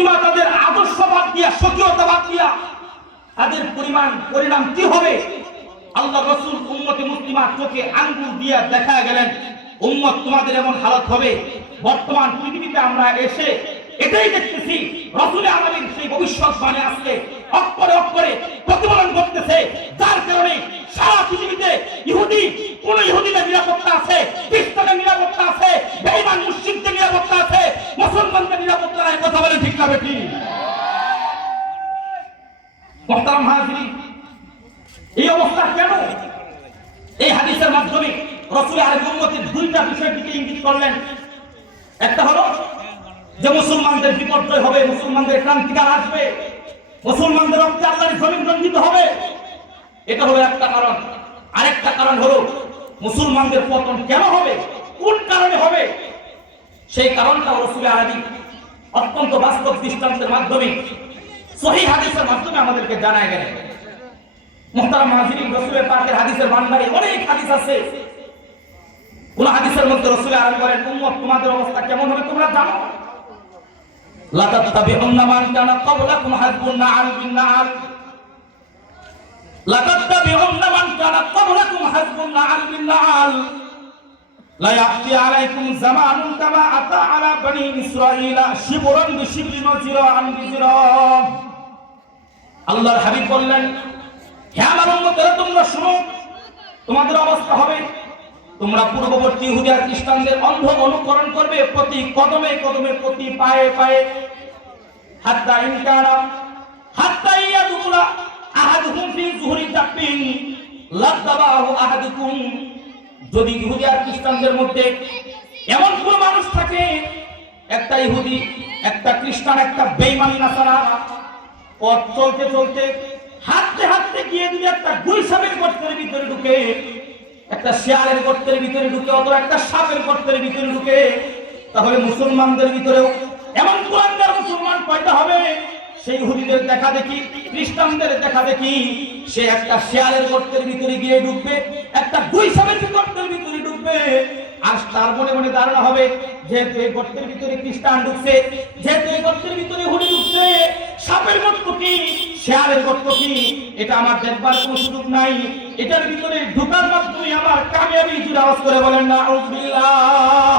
মুসলিমা তাদের আদর্শ বাদ দিয়া, স্বকীয়তা বাদ দিয়া তাদের পরিণাম কি হবে? আল্লাহ রাসূল উম্মতে মুসলিমা চোখে আঙ্গুল দিয়া দেখা গেলেন, উম্মত তোমাদের এমন হালত হবে। বর্তমান পৃথিবীতে আমরা এসে এটাই দেখতেছি, রাসূল আমাদের সেই ভবিষ্যৎবাণী আজকে অক্ষরে অক্ষরে প্রতিফলন করতেছে, যার কারণে সারা পৃথিবীতে কোন ইহুদিদের নিরাপত্তা আছে, খ্রিস্টানের নিরাপত্তা আছে, বেঈমান মুশরিকদের নিরাপত্তা আছে, মুসলমানদের নিরাপত্তা নাই। কথা বলে ঠিক না বেটি? মুহতারাম হাজিরিন, এই অবস্থা কেন? এই হাদিসের মাধ্যমে রাসূল আরবি উম্মতের দুইটা বিষয়ের দিকে ইঙ্গিত করলেন। একটা হলো যে মুসলমানদের বিপর্যয় হবে, মুসলমানদের ক্রান্তিকাল আসবে, মুসলমানদের রক্তে আল্লাহর জমিন রঞ্জিত হবে, এটা হলো একটা কারণ। আরেকটা কারণ হলো মুসলমানদের পতন কেন হবে, কোন কারণে হবে, সেই কারণটা রাসূল আরবি অত্যন্ত বাস্তব দৃষ্টান্তের মাধ্যমে, সহিহ হাদিসের মাধ্যমে আমাদেরকে জানায় গেলেন। মুহতারাম হাজিরিন, রাসূলের পাকের হাদিসের ভান্ডারে অনেক হাদিস আছে। কোন হাদিসের মধ্যে রাসূল আরবি বলেন, উম্মত তোমাদের অবস্থা কেমন হবে তোমরা জানো? লা তাত্তাবিউন্না মান কানা ক্বাবলাকুম হাযবুন না'আল বিন না'আল, লা তাত্তাবিউন্না মান কানা ক্বাবলাকুম হাযবুন না'আল বিন না'আল, লা ইয়াতি আলাইকুম জামানুন কামা আতা আলা বনি ইসরাঈলা শিবরান বিশিবরিন ওয়া জিরাআন বিজিরা। আল্লাহর হাবিব বললেন, হে আমার উম্মতেরা তোমরা শুনো, তোমাদের অবস্থা হবে তোমরা পূর্ববর্তী ইহুদি আর খ্রিস্টানদের অন্ধ অনুকরণ করবে, প্রতি কদমে কদমে, প্রতি পায়ে পায়ে। হাত্তা ইনকারা হাত্তা ইয়াদুলা আহাদুহুম ফি যুহরি জাবিন লাদাবাহু আহাদুকুম। যদি ইহুদি আর খ্রিস্টানদের মধ্যে এমন কোন মানুষ থাকে, একটা ইহুদি, একটা খ্রিস্টান, একটা বেঈমান নাসারা, পথ চলতে চলতে হাঁটতে হাঁটতে গিয়ে যদি একটা গুলশাবের গর্তের ভিতরে ঢুকে, একটা শিয়ালের গর্তের ভিতরে ঢুকে, অথবা একটা সাপের গর্তের ভিতরে ঢুকে, তাহলে মুসলমানদের ভিতরেও এমন কুলাঙ্গার মুসলমান পয়দা হবে, সেই ইহুদিদের দেখা দেখি, খ্রিস্টানদের দেখা দেখি, সে একটা শিয়ালের গর্তের ভিতরে গিয়ে ঢুকবে, একটা গুলশাবের গর্তের ভিতরে ঢুকবে, আর তার মনে মনে ধারণা হবে যেহেতু এই গর্তের ভিতরে খ্রিস্টান ঢুকছে, যেহেতু এই গর্তের ভিতরে ইহুদি ঢুকছে, সাপের গর্ত কি, শিয়ালের গর্ত কি, এটা আমার দেখবার কোনো সুযোগ নাই, এটার ভিতরে ঢোকার মাধ্যমে আমার কামিয়াবি জুড়ে আওয়াজ করে বলেন না আউযুবিল্লাহ।